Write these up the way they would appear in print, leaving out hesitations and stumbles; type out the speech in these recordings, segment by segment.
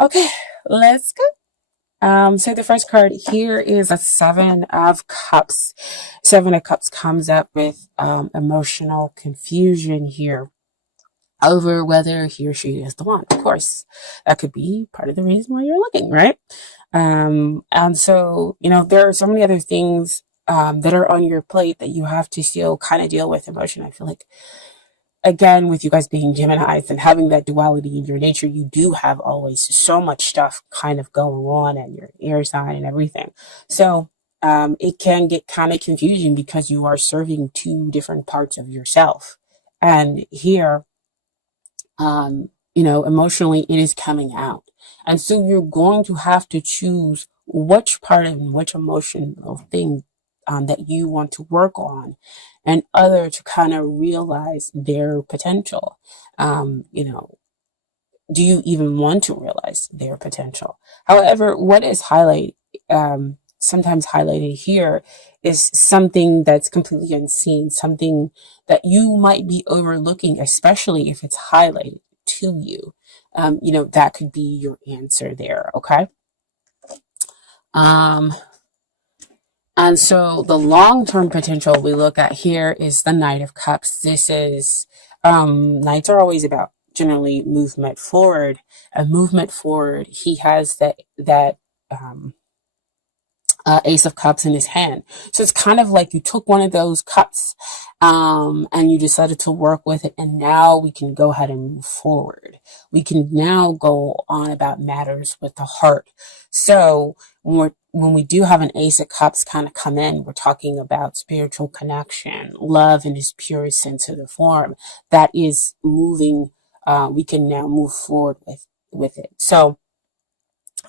Okay, let's go. So the first card here is a Seven of Cups. Seven of Cups comes up with emotional confusion here over whether he or she is the one. Of course, that could be part of the reason why you're looking, right? And so, there are so many other things that are on your plate that you have to still kind of deal with emotion. I feel like, again, with you guys being Geminis and having that duality in your nature, you do have always so much stuff kind of going on and your air sign and everything. So it can get kind of confusing because you are serving two different parts of yourself. And here, emotionally, it is coming out. And so you're going to have to choose which part and which emotional thing that you want to work on and other to kind of realize their potential. Do you even want to realize their potential? However, what is sometimes highlighted here is something that's completely unseen, something that you might be overlooking, especially if it's highlighted to you. That could be your answer there. Okay. Um, and so the long-term potential we look at here is the Knight of Cups. This is, knights are always about generally movement forward. A movement forward. He has that Ace of Cups in his hand. So it's kind of like you took one of those cups and you decided to work with it, and now we can go ahead and move forward. We can now go on about matters with the heart. So when we do have an Ace of Cups kind of come in, we're talking about spiritual connection, love in its purest sensitive form that is moving. We can now move forward with it. So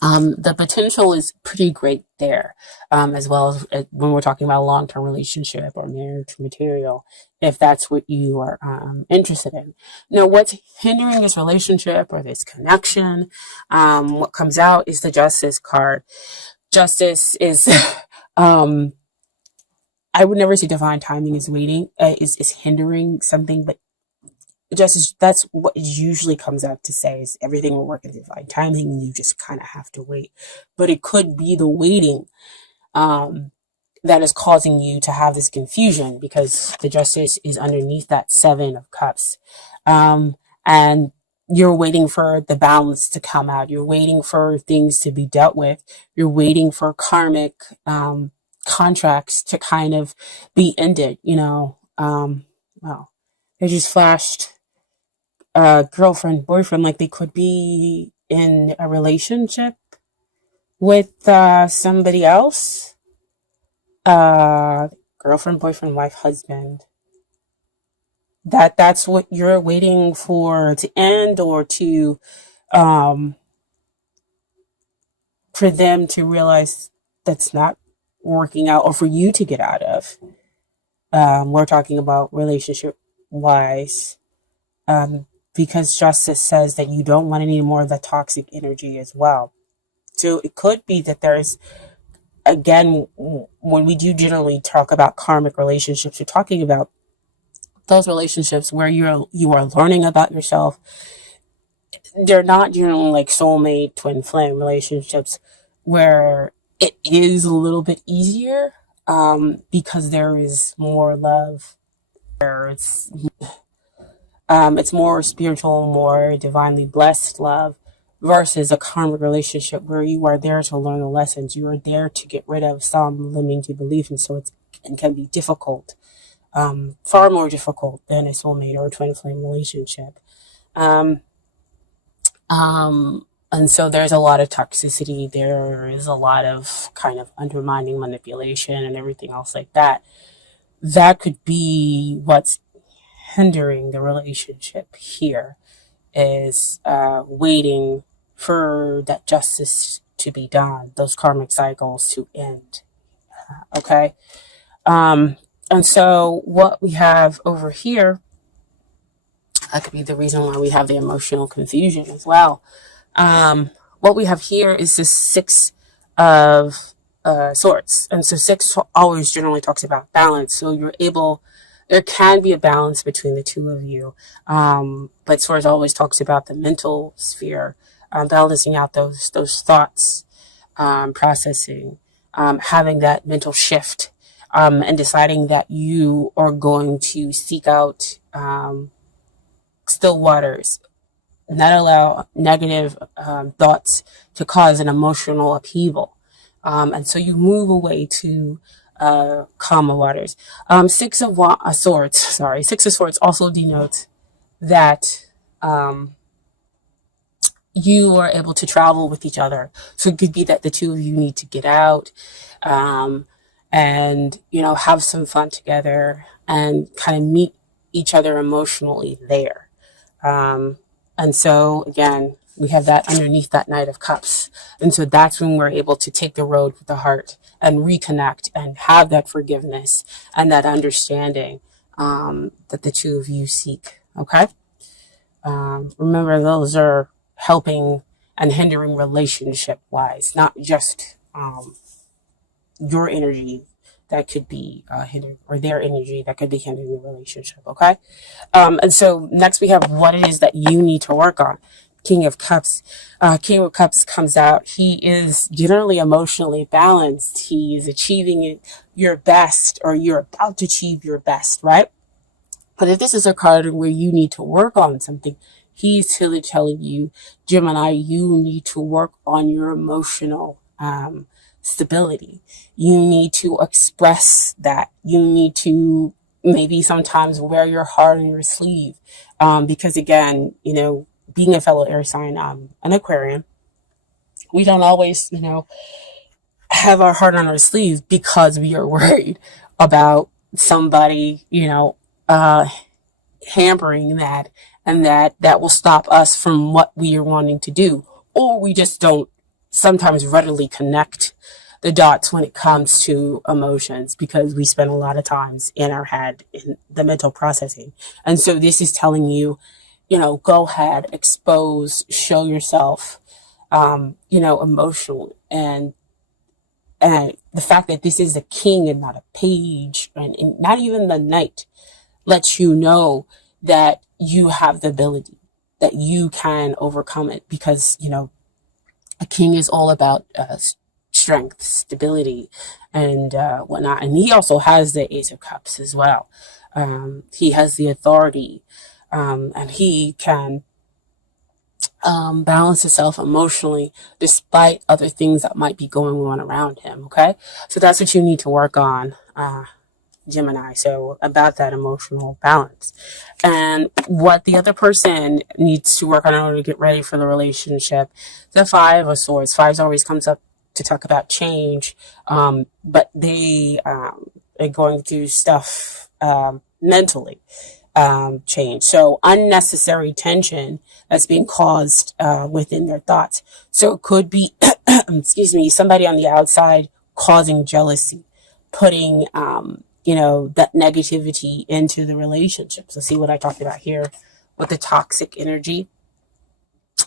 the potential is pretty great there, as well as when we're talking about a long-term relationship or marriage material, if that's what you are interested in. Now, what's hindering this relationship or this connection? What comes out is the Justice card. Justice is, I would never say divine timing is waiting, is hindering something, but justice, that's what it usually comes out to say is everything will work in divine timing and you just kind of have to wait. But it could be the waiting that is causing you to have this confusion because the justice is underneath that Seven of Cups. And you're waiting for the balance to come out. You're waiting for things to be dealt with. You're waiting for karmic contracts to kind of be ended, Well, they just flashed girlfriend, boyfriend, like they could be in a relationship with somebody else. Girlfriend, boyfriend, wife, husband. That's what you're waiting for to end or to um for them to realize that's not working out or for you to get out of. We're talking about relationship wise. Because justice says that you don't want any more of the toxic energy as well. So it could be that there's, again, when we do generally talk about karmic relationships, we're talking about those relationships where you are learning about yourself. They're not generally like soulmate, twin flame relationships where it is a little bit easier because there is more love. It's more spiritual, more divinely blessed love versus a karmic relationship where you are there to learn the lessons. You are there to get rid of some limiting belief, and so it can be difficult, far more difficult than a soulmate or a twin flame relationship. Um, and so there's a lot of toxicity. There is a lot of kind of undermining manipulation and everything else like that. That could be what's hindering the relationship here is waiting for that justice to be done, those karmic cycles to end. Okay. And so what we have over here, that could be the reason why we have the emotional confusion as well. What we have here is the Six of Swords. And so six always generally talks about balance. So there can be a balance between the two of you. But Swords always talks about the mental sphere, balancing out those thoughts, processing, having that mental shift, and deciding that you are going to seek out still waters, not allow negative thoughts to cause an emotional upheaval. And so you move away to calmer waters. Six of Swords also denotes that you are able to travel with each other. So it could be that the two of you need to get out, and, have some fun together and kind of meet each other emotionally there. And so again, we have that underneath that Knight of Cups. And so that's when we're able to take the road with the heart and reconnect and have that forgiveness and that understanding, that the two of you seek. Okay. Remember, those are helping and hindering relationship wise, not just, your energy that could be hindered, or their energy that could be hindering the relationship. Okay. And so next we have what it is that you need to work on. King of Cups. King of Cups comes out. He is generally emotionally balanced. He is achieving your best, or you're about to achieve your best, right? But if this is a card where you need to work on something, he's really telling you, Gemini, you need to work on your emotional stability. You need to express that. You need to maybe sometimes wear your heart on your sleeve. Because again, being a fellow air sign, an Aquarian, we don't always, have our heart on our sleeve because we are worried about somebody, hampering that, and that will stop us from what we are wanting to do. Or we just don't sometimes readily connect the dots when it comes to emotions, because we spend a lot of times in our head in the mental processing. And so this is telling you, go ahead, expose, show yourself, emotional. And the fact that this is a king and not a page, and not even the knight, lets you know that you have the ability, that you can overcome it, because, a king is all about strength, stability, and whatnot. And he also has the Ace of Cups as well. He has the authority, and he can balance himself emotionally despite other things that might be going on around him. Okay, so that's what you need to work on, Gemini. So about that emotional balance, and what the other person needs to work on in order to get ready for the relationship. The Five of Swords. Fives always comes up to talk about change, but they are going through stuff mentally. Change. So unnecessary tension that's being caused within their thoughts. So it could be, excuse me, somebody on the outside causing jealousy, putting, that negativity into the relationship. So see what I talked about here with the toxic energy.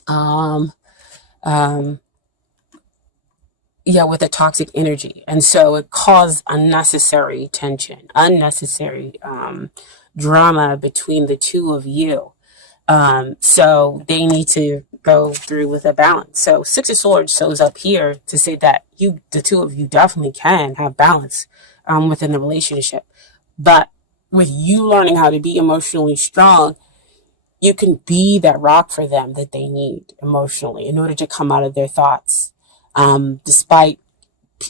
With the toxic energy. And so it caused unnecessary tension, unnecessary drama between the two of you. So they need to go through with a balance. So Six of Swords shows up here to say that the two of you definitely can have balance within the relationship. But with you learning how to be emotionally strong, you can be that rock for them that they need emotionally in order to come out of their thoughts. Despite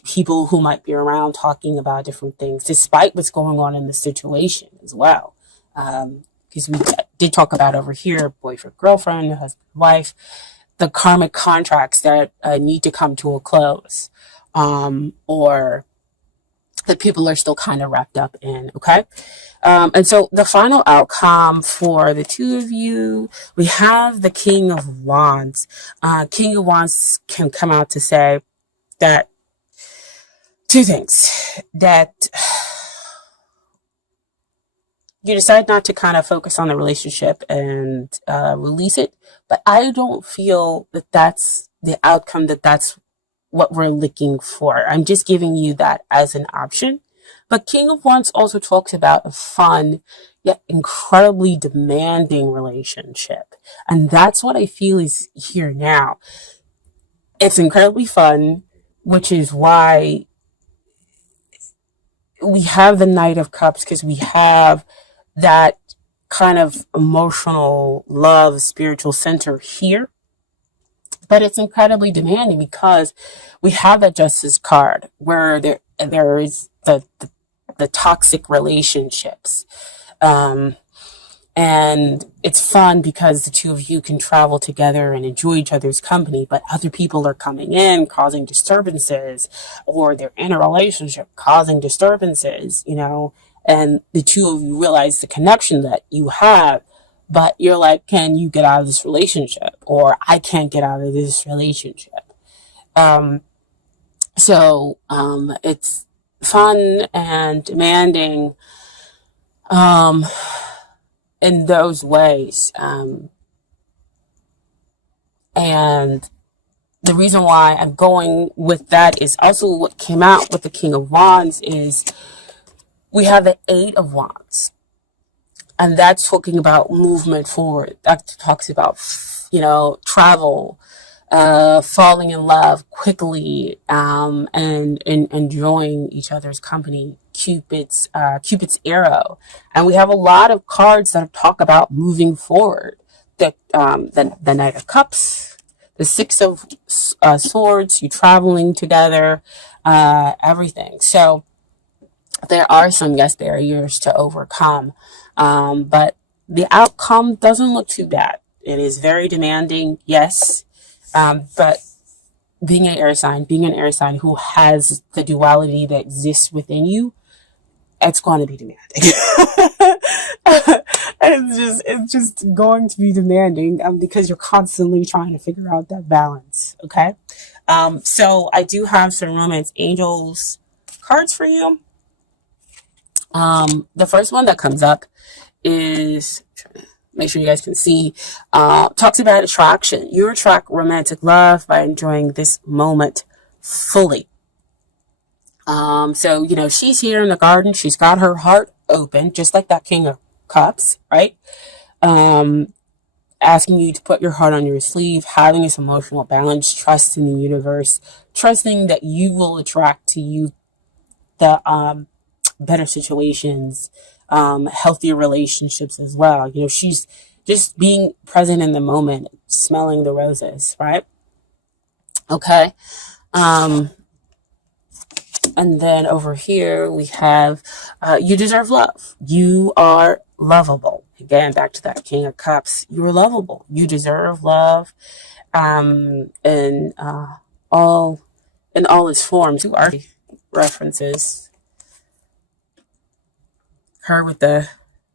people who might be around talking about different things, despite what's going on in the situation as well. Because we did talk about over here, boyfriend, girlfriend, husband, wife, the karmic contracts that need to come to a close, or that people are still kind of wrapped up in. Okay. And so the final outcome for the two of you, we have the King of Wands. King of Wands can come out to say that two things: that you decide not to kind of focus on the relationship and release it. But I don't feel that that's the outcome, that's what we're looking for. I'm just giving you that as an option. But King of Wands also talks about a fun yet incredibly demanding relationship. And that's what I feel is here now. It's incredibly fun, which is why we have the Knight of Cups, because we have that kind of emotional love, spiritual center here. But it's incredibly demanding because we have that Justice card where there is the toxic relationships. Um, and it's fun because the two of you can travel together and enjoy each other's company, but other people are coming in causing disturbances, or they're in a relationship causing disturbances, and the two of you realize the connection that you have, but you're like, can you get out of this relationship? Or I can't get out of this relationship. Um, it's fun and demanding, um, in those ways. And the reason why I'm going with that is also what came out with the King of Wands is we have the Eight of Wands. And that's talking about movement forward. That talks about, travel, falling in love quickly, and enjoying each other's company. Cupid's arrow, and we have a lot of cards that talk about moving forward. The Knight of Cups, the Six of Swords, you traveling together, everything. So there are some barriers to overcome, but the outcome doesn't look too bad. It is very demanding, yes, but being an air sign who has the duality that exists within you, it's going to be demanding. It's just going to be demanding, because you're constantly trying to figure out that balance. Okay. So I do have some romance angels cards for you. The first one that comes up is, make sure you guys can see, talks about attraction. You attract romantic love by enjoying this moment fully. So, she's here in the garden. She's got her heart open, just like that King of Cups, right? Asking you to put your heart on your sleeve, having this emotional balance, trust in the universe, trusting that you will attract to you the better situations, healthier relationships as well. She's just being present in the moment, smelling the roses, right? Okay. And then over here we have, you deserve love. You are lovable. Again, back to that King of Cups. You're lovable. You deserve love, in all its forms. Who are references? Her with their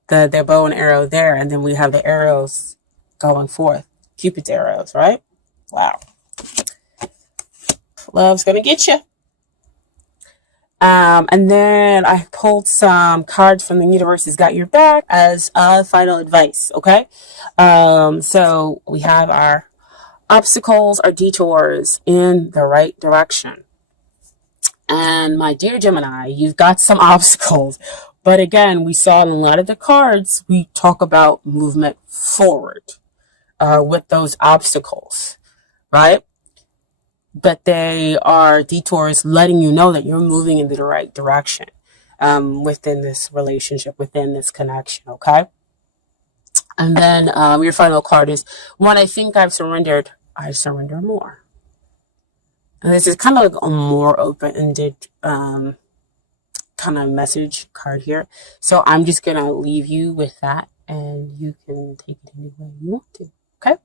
bow and arrow there, and then we have the arrows going forth. Cupid's arrows, right? Wow. Love's gonna get you. And then I pulled some cards from the universe's got your back as final advice. Okay. So we have our obstacles, our detours in the right direction. And my dear Gemini, you've got some obstacles. But again, we saw in a lot of the cards, we talk about movement forward, with those obstacles, right? But they are detours letting you know that you're moving in the right direction, within this relationship, within this connection, okay? And then your final card is, when I think I've surrendered, I surrender more. And this is kind of like a more open-ended kind of message card here. So I'm just going to leave you with that, and you can take it any way you want to, okay?